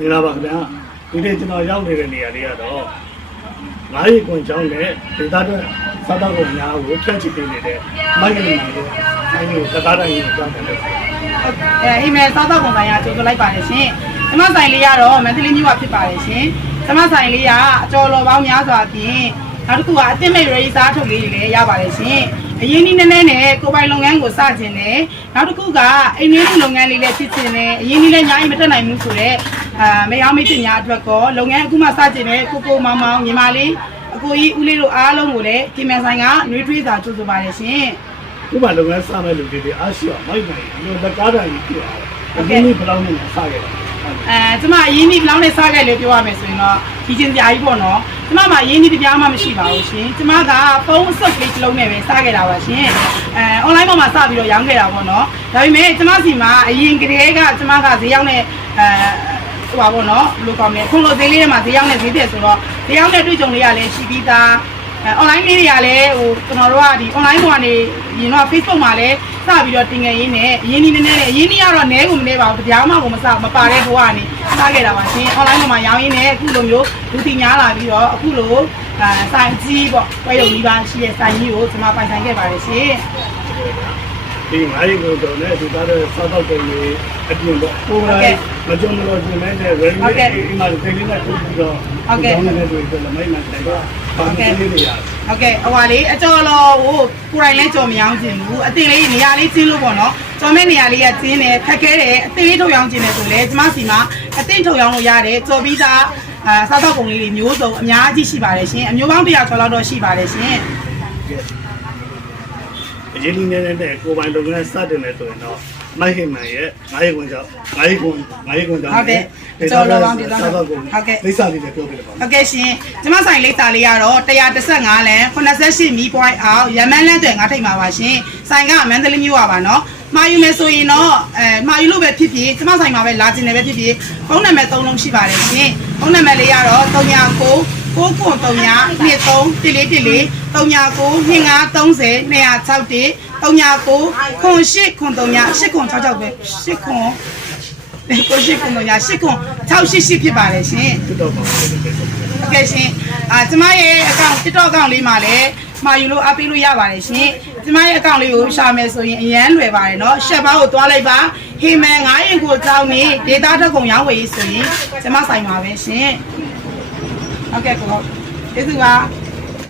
နေလာပါခင်ဗျာဒီနေ့ကျွန်တော်ရောက်နေတဲ့နေရာလေးကတော့9ရီကွန်ချောင်းနဲ့ဒေသအတွက်စားတော့ကိုများကိုဖြန့်ချိပေးနေတဲ့မိုက်ကနေကိုအဲဒီကိုတကားတိုင်းကိုကြောက်တယ်လို့အိမ်မဲစားတော့ကုန်ဆိုင်ကကြိုးလိုက်ပါတယ်ရှင်ကျမဆိုင်လေးကတော့မန္တလေးမြို့ကဖြစ်ပါတယ်ရှင်ကျမဆိုင်လေးကအကျော်တော်ပေါင်းများစွာဖြင့်နောက်တစ်ခုကအသစ်မဲ့ရေးစားထုတ်လေးတွေလည်းရပါတယ်ရှင်အရင်နည်းနဲ့ကိုပိုင်လုပ်ငန်းကိုစတင်တယ်နောက်တစ်ခုကအိမ်နည်းစုလုပ်ငန်းလေးလည်းဖြစ်တင်တယ်အရင်နည်းလည်းညာရင်မတက်နိုင်ဘူးဆိုတော့မယောင်းမိတ်တင်ညာအတွက်ကောလုပ်ငန်းအခုမှစတင်တယ်ကိုမောင်မောင်ညီမလေးအကိုကြီးဦးလေးတို့အားလုံးကိုလည်းဒီမြန်ဆိုင်ကနှွေးထွေးစွာကြိုဆိုပါတယ်ရှင်ဥပမာလုပ်ငန်းစမဲ့လူတွေအားရှိအောင်မိုက်နိုင်လို့တကားတိုင်းကြီးပြအောင်အခုနေ့ဘယ်လောက်နဲ့စခဲ့တာကျမအရင်းနှီးဘလောင်းနဲ့စားခဲ့လို့ပြောရမယ်ဆိုရင်တော့ဒီချင်းစရာကြီးပေါ့နော်ကျမမှာအရင်းနှီးတရားမှမရှိပါဘူးရှင်ကျမကဖုန်းအစုပ်လေးတစ်လုံးနဲ့ပဲစားခဲ့တာပါရှင်online ပေါ်မှာစပြီးတော့ရောင်းခဲ့တာပေါ့နော်ဒါပေမဲ့ကျမစီမှာအရင်ကတည်းကကျမကဈေးရောက်နဲ့ဟိုပါပေါ့နော်ဘယ်လိုကောင်းလဲခုံလိုဈေးလေးထဲမှာဈေးရောက်နဲ့ဈေးပြည့်ဆိုတော့ဈေးရောက်နဲ့တွေ့ကြုံလေးရလဲရှိပြီးသားonline လေးတွေကလည်းဟိုကျွန်တော်တို့ကဒီ online ပေါ်ကနေရင်တော့ Facebook မှာလည်းစပြီးတော့တင်ငယ်ရင်းနဲ့အရင်နည်းနဲ့အရင်နည်းကတော့နဲကိုမနေပါဘူးတရားမှကိုမပါတဲ့ဘဝကနေစခဲ့တာပါရှင် online ပေါ်မှာရောင်းရင်းနဲ့အခုလိုမျိုးလူတင်များလာပြီးတော့အခုလိုဆိုင်ကြီးပေါ့ဝယ်ရုံကြီးပါရှိတဲ့ဆိုင်ကြီးကိုကျွန်မပိုင်ဆိုင်ခဲ့ပါတယ်ရှင်ဒီ9ရီကိုတော့လည်းဒီကားတဲ့စားတော့တယ်အပြင်ပေါ့ပုံလိုက်မကြုံလို့ဒီမဲ့တဲ့ very ဒီမှာဒီလေးနဲ့တူပြီးတော့ဟုတ်ကဲ့ကျောင်းနဲ့တွေ့တယ်မိုက်မှန်တယ်တော့ဟုတ်ကဲ့ဟိုဟာလေးအကျော်တော်ကိုကိုယ်တိုင်လဲကြော်မရောင်းခြင်းဘူးအတင်လေးနေရာလေးကျင်းလို့ပေါ့နော်ကြော်မဲ့နေရာလေးကကျင်းတယ်ခက်ခဲတယ်အတင်လေးထုတ်ရောင်းခြင်းတယ်ဆိုလဲကျမစီမှာအတင်ထုတ်ရောင်းလို့ရတယ်ကြော်ပြီးသားစားတော့ပုံလေးတွေမျိုးစုံအများကြီးရှိပါတယ်ရှင်အမျိုးပေါင်း100ကျော်လောက်တော့ရှိပါတယ်ရှင်အရင်နည်းနဲ့ကိုပိုင်လုပ်ငန်းစတင်နေဆိုရင်တော့မိုက်ဟင်မန်ရဲ့9ရီကွန်ကြောင့်9ရီကွန်ကြောင့်ဟုတ်တယ်ကျော်တော်ပေါင်းဒီတော့ဟုတ်ကဲ့လိပ်စာလေးလည်းပြောပြတယ်ပါဟုတ်ကဲ့ရှင်ကျမဆိုင်လိပ်စာလေးကတော့115လမ်း88မီပွိုင်းအောင်ရမန်းလန်းတွေငါထိတ်မှာပါရှင်ဆိုင်ကမန္တလေးမြို့ပါနော်မှာယူမယ်ဆိုရင်တော့မှာယူလို့ပဲဖြစ်ဖြစ်ကျမဆိုင်မှာပဲလာခြင်းလည်းပဲဖြစ်ဖြစ်ဖုန်းနံပါတ်3လုံးရှိပါတယ်ရှင်ဖုန်းနံပါတ်လေးကတော့39 993 2314 39 2530 261 39 0893 86968ဖြစ်ပါတယ်ရှင်TikTok မှာဟုတ်ကဲ့ရှင်ကျမရဲ့အကောင့် TikTok အကောင့်လေးမှာလည်းမှာယူလို့အားပေးလို့ရပါတယ်ရှင်ကျမရဲ့အကောင့်လေးကိုရှာမယ်ဆိုရင်အရန်လွယ်ပါတယ်เนาะရှက်ပါကိုသွားလိုက်ပါဟေမန်9ရင်ကိုကြောင်းနေဒေတာထုတ်ကုန်ရောင်းဝယ်ရေးဆိုရင်ကျမဆိုင်ပါပဲရှင်ဟုတ်ကဲ့ကိုကျေးဇူးပါ